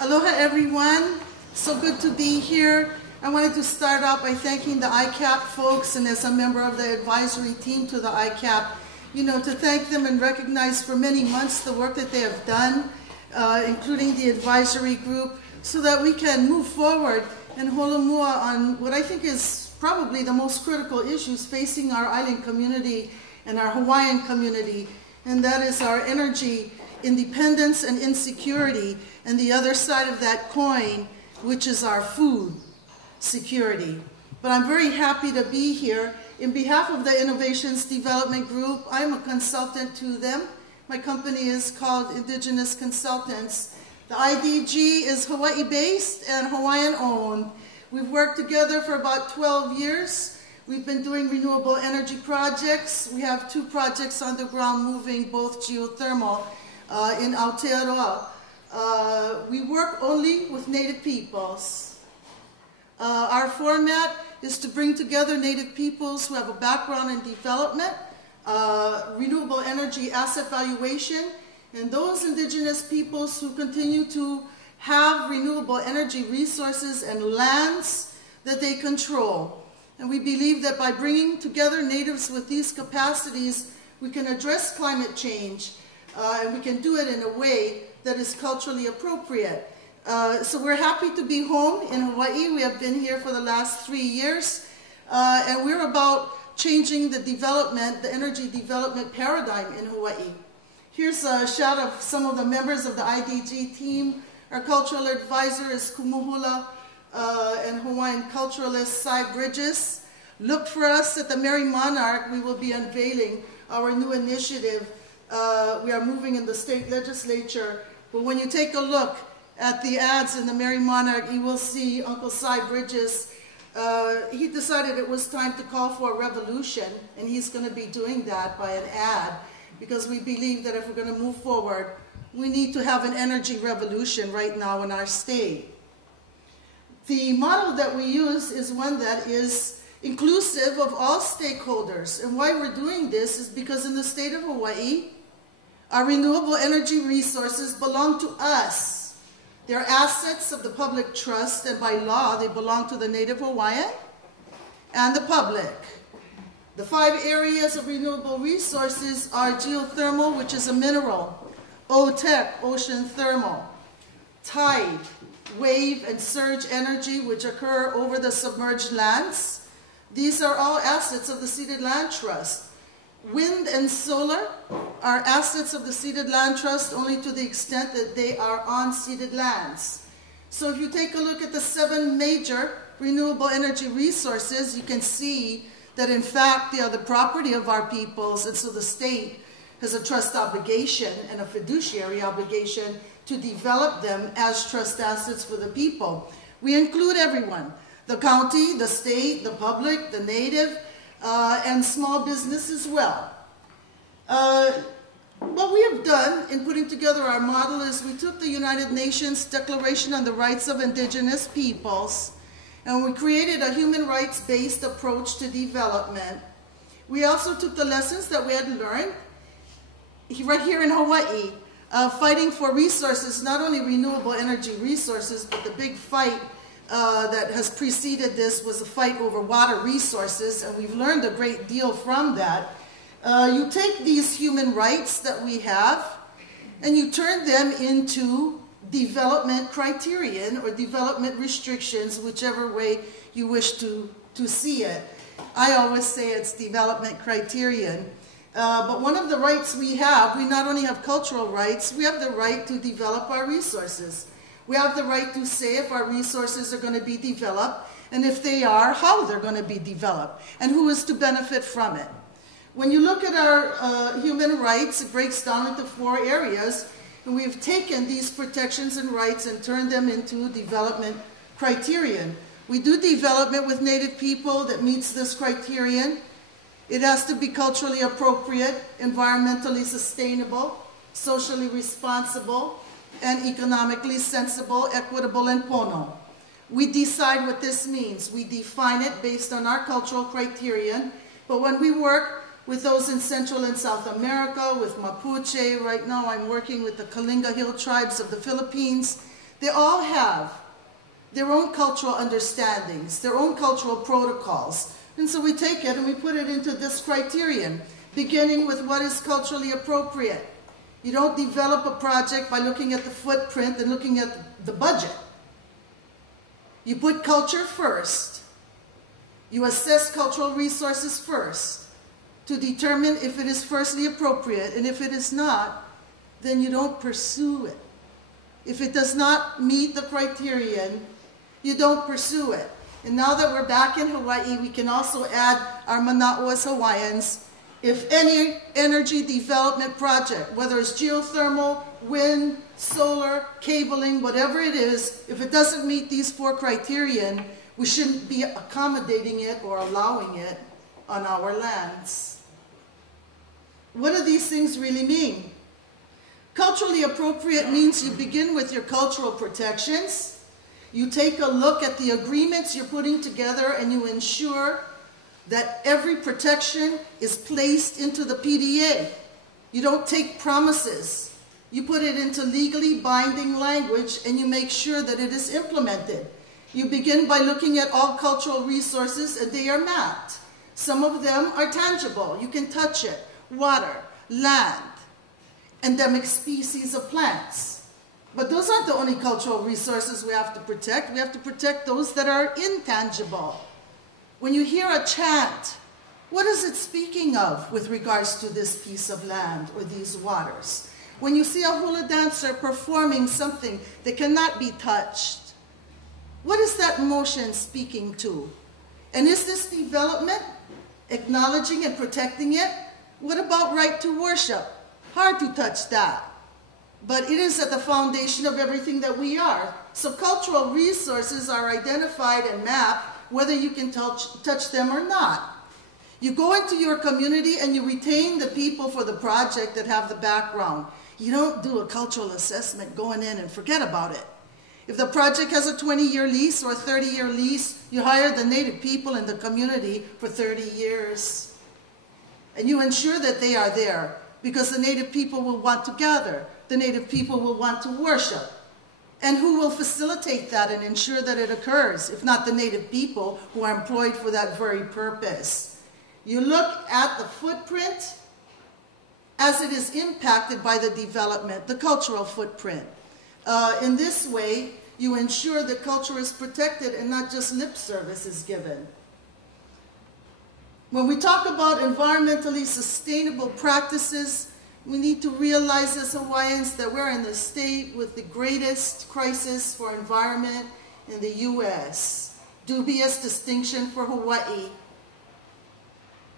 Aloha everyone, so good to be here. I wanted to start out by thanking the ICAP folks, and as a member of the advisory team to the ICAP, to thank them and recognize for many months the work that they have done, including the advisory group, so that we can move forward and holomua on what I think is probably the most critical issues facing our island community and our Hawaiian community, and that is our energy independence and insecurity, and the other side of that coin, which is our food security. But I'm very happy to be here. In behalf of the Innovations Development Group, I'm a consultant to them. My company is called Indigenous Consultants. The IDG is Hawaii-based and Hawaiian-owned. We've worked together for about 12 years. We've been doing renewable energy projects. We have 2 projects on the ground moving, both geothermal, in Aotearoa. We work only with Native peoples. Our format is to bring together Native peoples who have a background in development, renewable energy asset valuation, and those indigenous peoples who continue to have renewable energy resources and lands that they control. And we believe that by bringing together natives with these capacities, we can address climate change, and we can do it in a way that is culturally appropriate. So we're happy to be home in Hawaii. We have been here for the last 3 years, and we're about changing the energy development paradigm in Hawaii. Here's a shot of some of the members of the IDG team. Our cultural advisor is Kumuhula and Hawaiian culturalist Cy Bridges. Look for us at the Merry Monarch. We will be unveiling our new initiative. We are moving in the state legislature, but when you take a look at the ads in the Merry Monarch, you will see Uncle Cy Bridges. He decided it was time to call for a revolution, and he's going to be doing that by an ad, because we believe that if we're going to move forward, we need to have an energy revolution right now in our state. The model that we use is one that is inclusive of all stakeholders, and why we're doing this is because in the state of Hawaii, our renewable energy resources belong to us. They're assets of the public trust, and by law, they belong to the Native Hawaiian and the public. The 5 areas of renewable resources are geothermal, which is a mineral, OTEC, ocean thermal, tide, wave and surge energy, which occur over the submerged lands. These are all assets of the Ceded Land Trust. Wind and solar are assets of the Ceded Land Trust only to the extent that they are on ceded lands. So if you take a look at the 7 major renewable energy resources, you can see that in fact they are the property of our peoples, and so the state has a trust obligation and a fiduciary obligation to develop them as trust assets for the people. We include everyone, the county, the state, the public, the native, and small business as well. What we have done in putting together our model is we took the United Nations Declaration on the Rights of Indigenous Peoples, and we created a human rights-based approach to development. We also took the lessons that we had learned right here in Hawaii, fighting for resources, not only renewable energy resources, but the big fight that has preceded this was a fight over water resources, and we've learned a great deal from that. You take these human rights that we have, and you turn them into development criterion or development restrictions, whichever way you wish to see it. I always say it's development criterion. But one of the rights we not only have cultural rights, we have the right to develop our resources. We have the right to say if our resources are going to be developed, and if they are, how they're going to be developed, and who is to benefit from it. When you look at our human rights, it breaks down into 4 areas, and we've taken these protections and rights and turned them into development criterion. We do development with Native people that meets this criterion. It has to be culturally appropriate, environmentally sustainable, socially responsible, and economically sensible, equitable, and pono. We decide what this means. We define it based on our cultural criterion, but when we work with those in Central and South America, with Mapuche, right now I'm working with the Kalinga Hill tribes of the Philippines, They all have their own cultural understandings, their own cultural protocols. And so we take it and we put it into this criterion, beginning with what is culturally appropriate. You don't develop a project by looking at the footprint and looking at the budget. You put culture first. You assess cultural resources first to determine if it is firstly appropriate, and if it is not, then you don't pursue it. If it does not meet the criterion, you don't pursue it. And now that we're back in Hawaii, we can also add our mana'o as Hawaiians. If any energy development project, whether it's geothermal, wind, solar, cabling, whatever it is, if it doesn't meet these 4 criterion, we shouldn't be accommodating it or allowing it on our lands. What do these things really mean? Culturally appropriate means you begin with your cultural protections. You take a look at the agreements you're putting together and you ensure that every protection is placed into the PDA. You don't take promises. You put it into legally binding language and you make sure that it is implemented. You begin by looking at all cultural resources and they are mapped. Some of them are tangible. You can touch it. Water, land, endemic species of plants. But those aren't the only cultural resources we have to protect. We have to protect those that are intangible. When you hear a chant, what is it speaking of with regards to this piece of land or these waters? When you see a hula dancer performing something that cannot be touched, what is that motion speaking to? And is this development acknowledging and protecting it? What about right to worship? Hard to touch that. But it is at the foundation of everything that we are. So cultural resources are identified and mapped, whether you can touch them or not. You go into your community and you retain the people for the project that have the background. You don't do a cultural assessment going in and forget about it. If the project has a 20-year lease or a 30-year lease, you hire the native people in the community for 30 years. And you ensure that they are there because the native people will want to gather. The native people will want to worship. And who will facilitate that and ensure that it occurs, if not the native people who are employed for that very purpose? You look at the footprint as it is impacted by the development, the cultural footprint. In this way, you ensure that culture is protected and not just lip service is given. When we talk about environmentally sustainable practices, we need to realize as Hawaiians that we're in the state with the greatest crisis for environment in the U.S. Dubious distinction for Hawaii.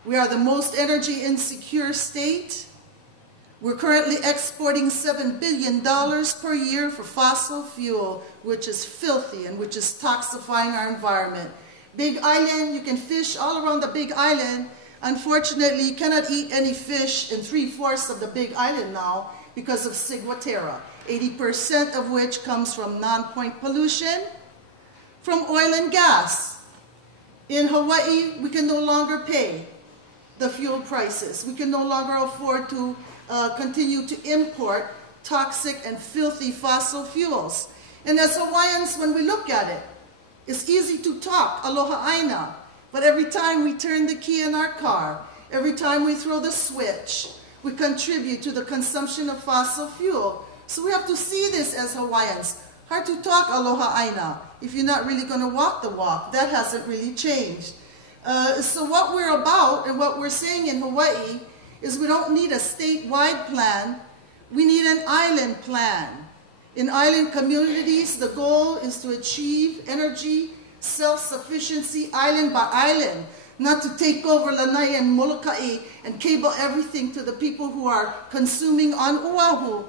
We are the most energy insecure state. We're currently exporting $7 billion per year for fossil fuel, which is filthy and which is toxifying our environment. Big Island, you can fish all around the Big Island. Unfortunately, you cannot eat any fish in 3/4 of the Big Island now because of ciguatera, 80% of which comes from non-point pollution, from oil and gas. In Hawaii, we can no longer pay the fuel prices. We can no longer afford to continue to import toxic and filthy fossil fuels. And as Hawaiians, when we look at it, it's easy to talk, aloha aina, but every time we turn the key in our car, every time we throw the switch, we contribute to the consumption of fossil fuel. So we have to see this as Hawaiians. Hard to talk aloha aina if you're not really going to walk the walk. That hasn't really changed. So what we're about and what we're saying in Hawaii is we don't need a statewide plan, we need an island plan. In island communities, the goal is to achieve energy self-sufficiency island by island, not to take over Lanai and Molokai and cable everything to the people who are consuming on Oahu.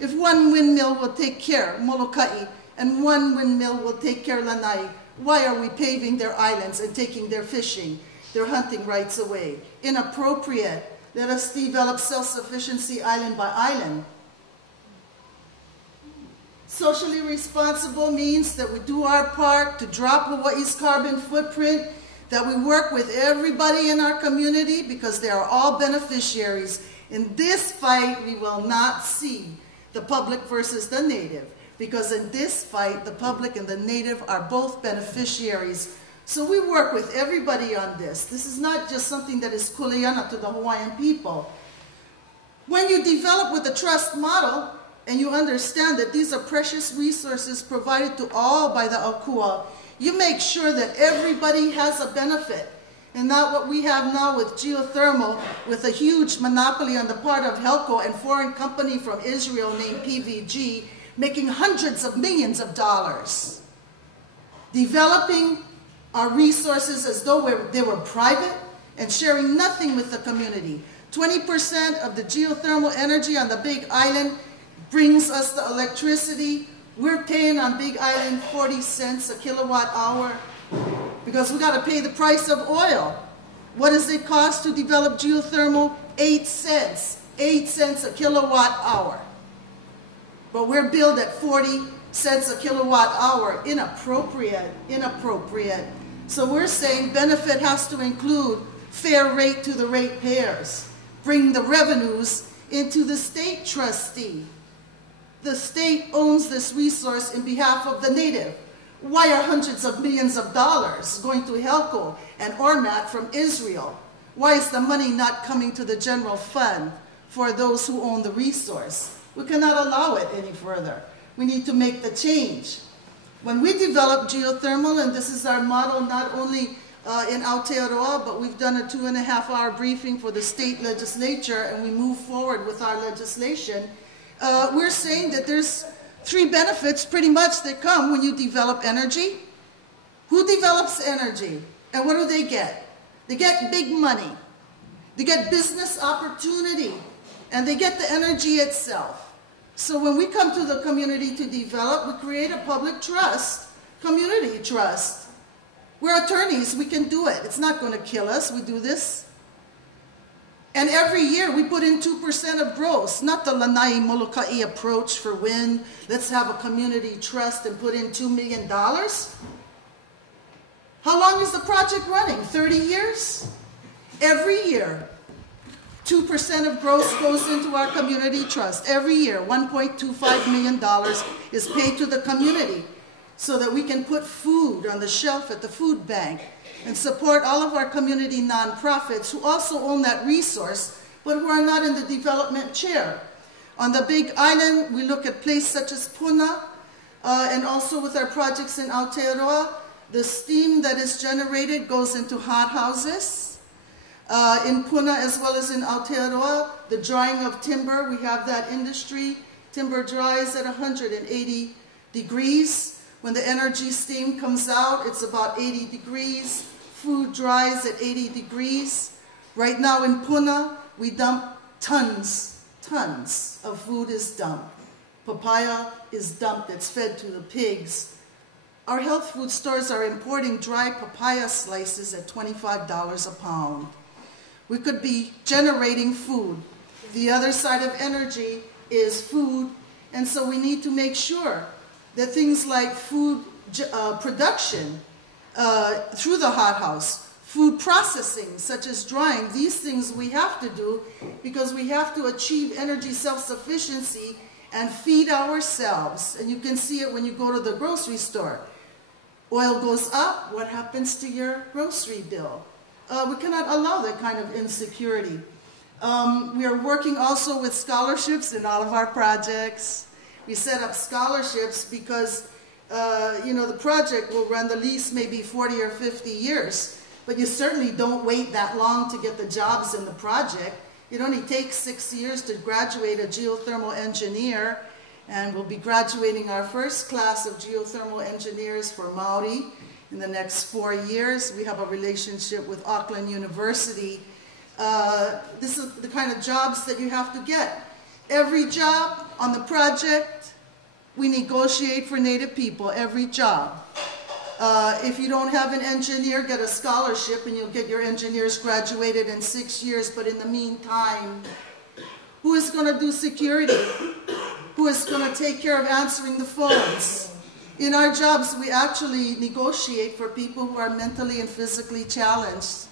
If one windmill will take care, Molokai, and one windmill will take care, Lanai, why are we paving their islands and taking their fishing, their hunting rights away? Inappropriate. Let us develop self-sufficiency island by island. Socially responsible means that we do our part to drop Hawaii's carbon footprint, that we work with everybody in our community because they are all beneficiaries. In this fight, we will not see the public versus the native. because in this fight, the public and the native are both beneficiaries. So we work with everybody on this. This is not just something that is kuleana to the Hawaiian people. When you develop with the trust model, and you understand that these are precious resources provided to all by the Akua, you make sure that everybody has a benefit. And not what we have now with geothermal, with a huge monopoly on the part of Helco and foreign company from Israel named PVG, making hundreds of millions of dollars. Developing our resources as though they were private and sharing nothing with the community. 20% of the geothermal energy on the Big Island brings us the electricity. We're paying on Big Island 40 cents a kilowatt hour because we got to pay the price of oil. What does it cost to develop geothermal? 8 cents. 8 cents a kilowatt hour. But we're billed at 40 cents a kilowatt hour. Inappropriate. Inappropriate. So we're saying benefit has to include fair rate to the ratepayers. Bring the revenues into the state trustee. The state owns this resource in behalf of the native. Why are hundreds of millions of dollars going to Helco and Ormat from Israel? Why is the money not coming to the general fund for those who own the resource? We cannot allow it any further. We need to make the change. When we develop geothermal, and this is our model not only in Aotearoa, but we've done a 2.5-hour briefing for the state legislature, and we move forward with our legislation, we're saying that there's 3 benefits pretty much that come when you develop energy. Who develops energy? And what do they get? They get big money. They get business opportunity. And they get the energy itself. So when we come to the community to develop, we create a public trust, community trust. We're attorneys. We can do it. It's not going to kill us. We do this. And every year we put in 2% of gross, not the Lanai Molokai approach for wind. Let's have a community trust and put in $2 million. How long is the project running? 30 years? Every year, 2% of gross goes into our community trust. Every year, $1.25 million is paid to the community so that we can put food on the shelf at the food bank and support all of our community nonprofits who also own that resource, but who are not in the development chair. On the Big Island, we look at places such as Puna, and also with our projects in Aotearoa, the steam that is generated goes into hot houses. In Puna as well as in Aotearoa, the drying of timber, we have that industry. Timber dries at 180 degrees. When the energy steam comes out, it's about 80 degrees. Food dries at 80 degrees. Right now in Puna, we dump tons of food is dumped. Papaya is dumped, it's fed to the pigs. Our health food stores are importing dry papaya slices at $25 a pound. We could be generating food. The other side of energy is food, and so we need to make sure that things like food production through the hothouse, food processing such as drying, these things we have to do because we have to achieve energy self-sufficiency and feed ourselves. And you can see it when you go to the grocery store. Oil goes up, what happens to your grocery bill? We cannot allow that kind of insecurity. We are working also with scholarships in all of our projects. We set up scholarships because, the project will run the least maybe 40 or 50 years. But you certainly don't wait that long to get the jobs in the project. It only takes 6 years to graduate a geothermal engineer. And we'll be graduating our first class of geothermal engineers for Maui in the next 4 years. We have a relationship with Auckland University. This is the kind of jobs that you have to get. Every job on the project, we negotiate for Native people, every job. If you don't have an engineer, get a scholarship and you'll get your engineers graduated in 6 years. But in the meantime, who is going to do security? Who is going to take care of answering the phones? In our jobs, we actually negotiate for people who are mentally and physically challenged.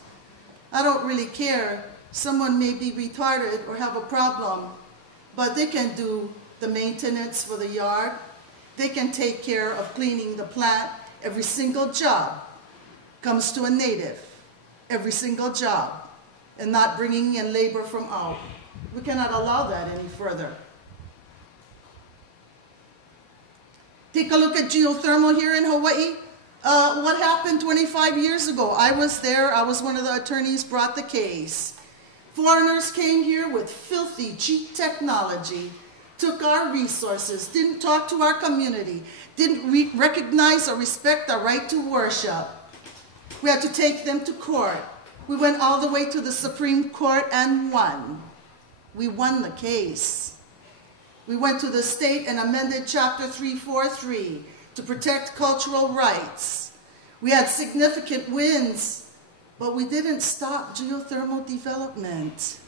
I don't really care. Someone may be retarded or have a problem, but they can do the maintenance for the yard. they can take care of cleaning the plant. Every single job comes to a native, every single job, and not bringing in labor from out. We cannot allow that any further. Take a look at geothermal here in Hawaii. What happened 25 years ago? I was there. I was one of the attorneys brought the case. Foreigners came here with filthy, cheap technology, took our resources, didn't talk to our community, didn't recognize or respect our right to worship. We had to take them to court. We went all the way to the Supreme Court and won. We won the case. We went to the state and amended Chapter 343 to protect cultural rights. We had significant wins, but we didn't stop geothermal development.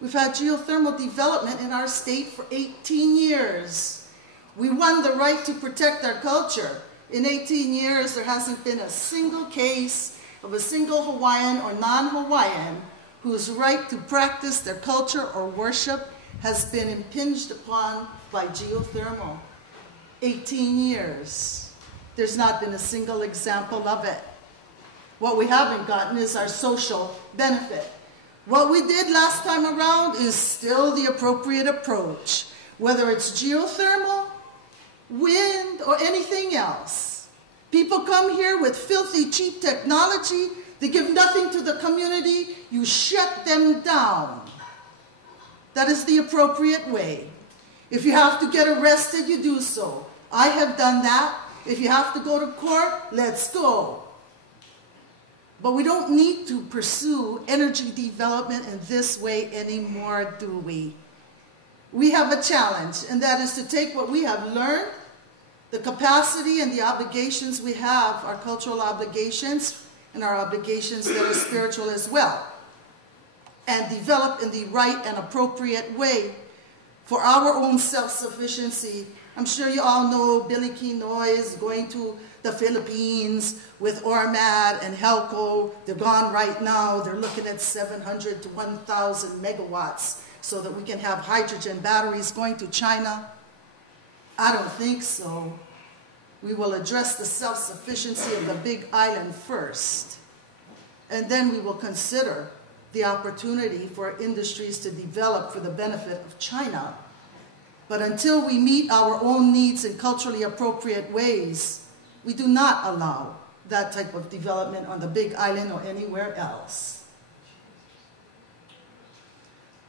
We've had geothermal development in our state for 18 years. We won the right to protect our culture. In 18 years, there hasn't been a single case of a single Hawaiian or non-Hawaiian whose right to practice their culture or worship has been impinged upon by geothermal. 18 years. There's not been a single example of it. What we haven't gotten is our social benefit. What we did last time around is still the appropriate approach, whether it's geothermal, wind, or anything else. People come here with filthy, cheap technology. They give nothing to the community. You shut them down. That is the appropriate way. If you have to get arrested, you do so. I have done that. If you have to go to court, let's go. But we don't need to pursue energy development in this way anymore, do we? We have a challenge, and that is to take what we have learned, the capacity and the obligations we have, our cultural obligations, and our obligations that are spiritual as well, and develop in the right and appropriate way for our own self-sufficiency. I'm sure you all know Billy Kinoy is going to the Philippines with Ormad and Helco. They're gone right now. They're looking at 700 to 1,000 megawatts so that we can have hydrogen batteries going to China. I don't think so. We will address the self-sufficiency of the Big Island first, and then we will consider the opportunity for industries to develop for the benefit of China. But until we meet our own needs in culturally appropriate ways, we do not allow that type of development on the Big Island or anywhere else.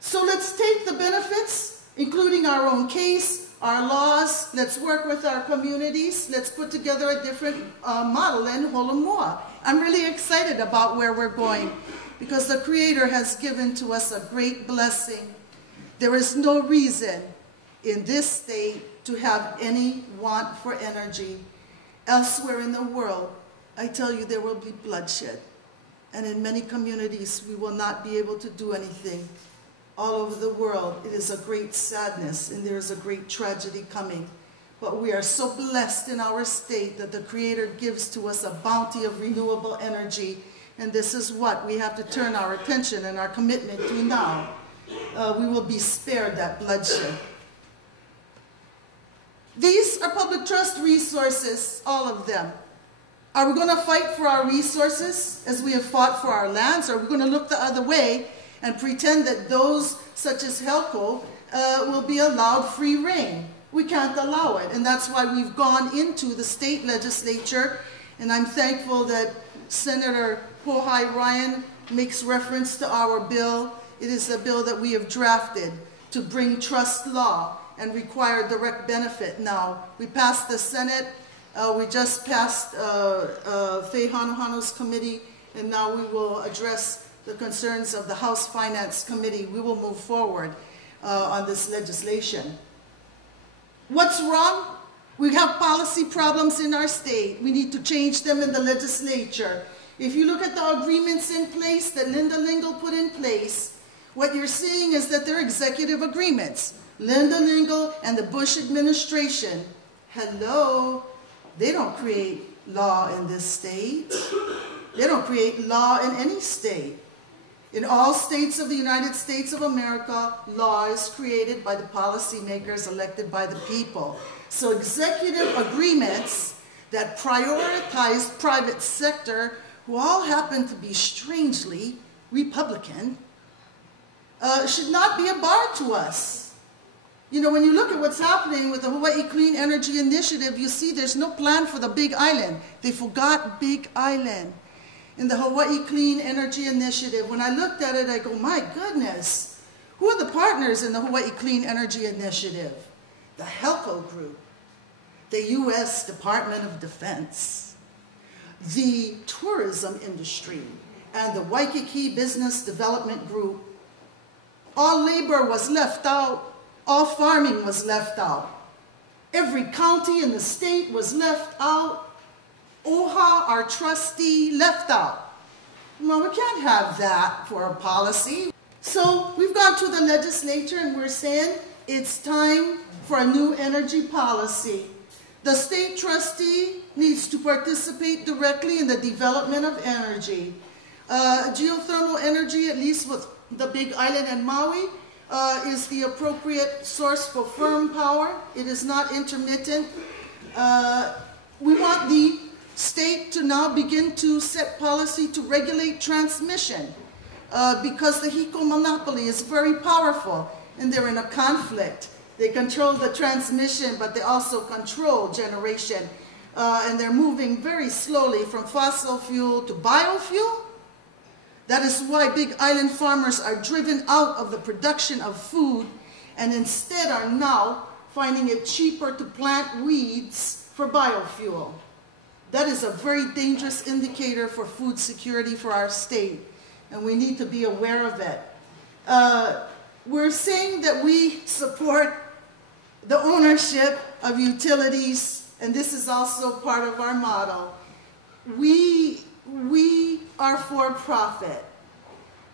So let's take the benefits, including our own case, our laws. Let's work with our communities. Let's put together a different model in Holomoa. I'm really excited about where we're going because the Creator has given to us a great blessing. There is no reason in this state to have any want for energy. Elsewhere in the world, I tell you, there will be bloodshed. And in many communities, we will not be able to do anything. All over the world, it is a great sadness, and there is a great tragedy coming. But we are so blessed in our state that the Creator gives to us a bounty of renewable energy, and this is what we have to turn our attention and our commitment to now. We will be spared that bloodshed. These are public trust resources, all of them. Are we going to fight for our resources as we have fought for our lands? Or are we going to look the other way and pretend that those such as Helco will be allowed free reign? We can't allow it. And that's why we've gone into the state legislature. And I'm thankful that Senator Hawaiian makes reference to our bill. It is a bill that we have drafted to bring trust law and require direct benefit. Now, we passed the Senate. We just passed Faye Hanuhanu's committee, and now we will address the concerns of the House Finance Committee. We will move forward on this legislation. What's wrong? We have policy problems in our state. We need to change them in the legislature. If you look at the agreements in place that Linda Lingle put in place, what you're seeing is that they're executive agreements. Linda Lingle and the Bush administration, hello, they don't create law in this state. They don't create law in any state. In all states of the United States of America, law is created by the policymakers elected by the people. So executive agreements that prioritize private sector, who all happen to be strangely Republican, should not be a bar to us. You know, when you look at what's happening with the Hawaii Clean Energy Initiative, you see there's no plan for the Big Island. They forgot Big Island. In the Hawaii Clean Energy Initiative, when I looked at it, I go, my goodness, who are the partners in the Hawaii Clean Energy Initiative? The HELCO Group, the U.S. Department of Defense, the tourism industry, and the Waikiki Business Development Group. All labor was left out. All farming was left out. Every county in the state was left out. OHA, our trustee, left out. Well, we can't have that for a policy. So we've gone to the legislature and we're saying it's time for a new energy policy. The state trustee needs to participate directly in the development of energy. Geothermal energy, at least with the Big Island and Maui, is the appropriate source for firm power. It is not intermittent. We want the state to now begin to set policy to regulate transmission because the HECO monopoly is very powerful and they're in a conflict. They control the transmission, but they also control generation. And they're moving very slowly from fossil fuel to biofuel. That is why Big Island farmers are driven out of the production of food and instead are now finding it cheaper to plant weeds for biofuel. That is a very dangerous indicator for food security for our state, and we need to be aware of it. We're saying that we support the ownership of utilities, and this is also part of our model. We are for profit,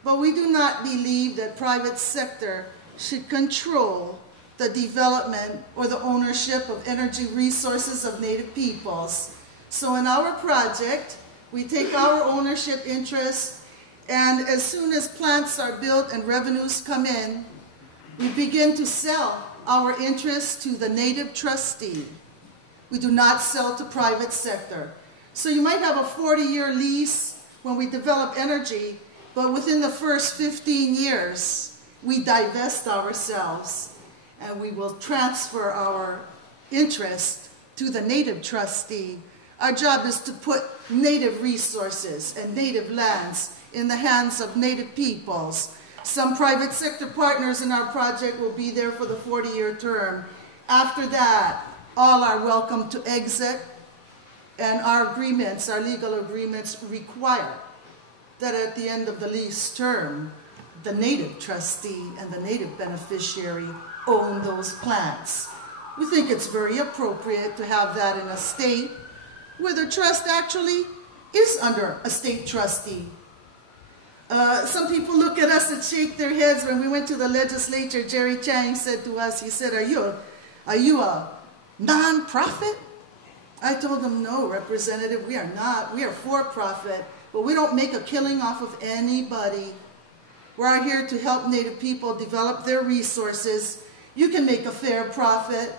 but we do not believe that private sector should control the development or the ownership of energy resources of Native peoples. So in our project, we take our ownership interest, and as soon as plants are built and revenues come in, we begin to sell our interest to the Native trustee. We do not sell to private sector. So you might have a 40-year lease when we develop energy, but within the first 15 years, we divest ourselves and we will transfer our interest to the Native trustee. Our job is to put Native resources and Native lands in the hands of Native peoples. Some private sector partners in our project will be there for the 40-year term. After that, all are welcome to exit, and our agreements, our legal agreements, require that at the end of the lease term, the Native trustee and the Native beneficiary own those plants. We think it's very appropriate to have that in a state where the trust actually is under a state trustee. Some people look at us and shake their heads. When we went to the legislature, Jerry Chang said to us, he said, are you a non-profit? I told him, no, Representative, we are not. We are for-profit, but we don't make a killing off of anybody. We're here to help Native people develop their resources. You can make a fair profit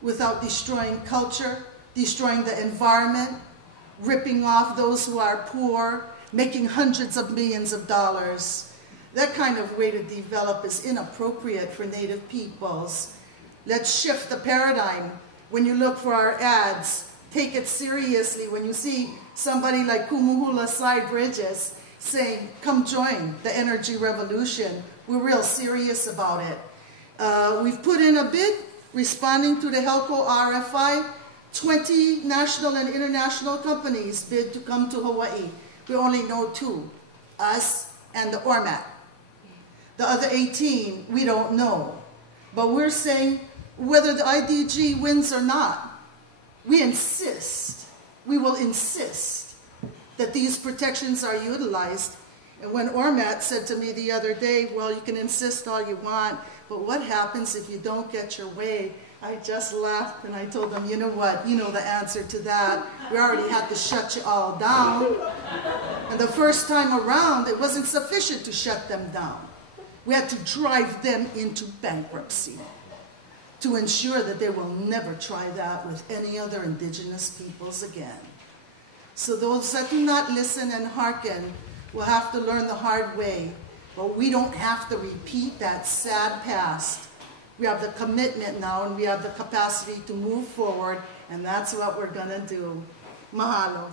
without destroying culture, destroying the environment, ripping off those who are poor, making hundreds of millions of dollars. That kind of way to develop is inappropriate for Native peoples. Let's shift the paradigm. When you look for our ads, take it seriously. When you see somebody like Kumuhula Side Bridges saying, come join the energy revolution, we're real serious about it. We've put in a bid responding to the HELCO RFI. 20 national and international companies bid to come to Hawaii. We only know 2, us and the ORMAT. The other 18, we don't know. But we're saying whether the IDG wins or not, we insist, we will insist that these protections are utilized. And when ORMAT said to me the other day, well, you can insist all you want, but what happens if you don't get your way? I just laughed and I told them, you know what, you know the answer to that. We already had to shut you all down. And the first time around, it wasn't sufficient to shut them down. We had to drive them into bankruptcy to ensure that they will never try that with any other indigenous peoples again. So those that do not listen and hearken will have to learn the hard way, but we don't have to repeat that sad past. We have the commitment now and we have the capacity to move forward, and that's what we're gonna do. Mahalo.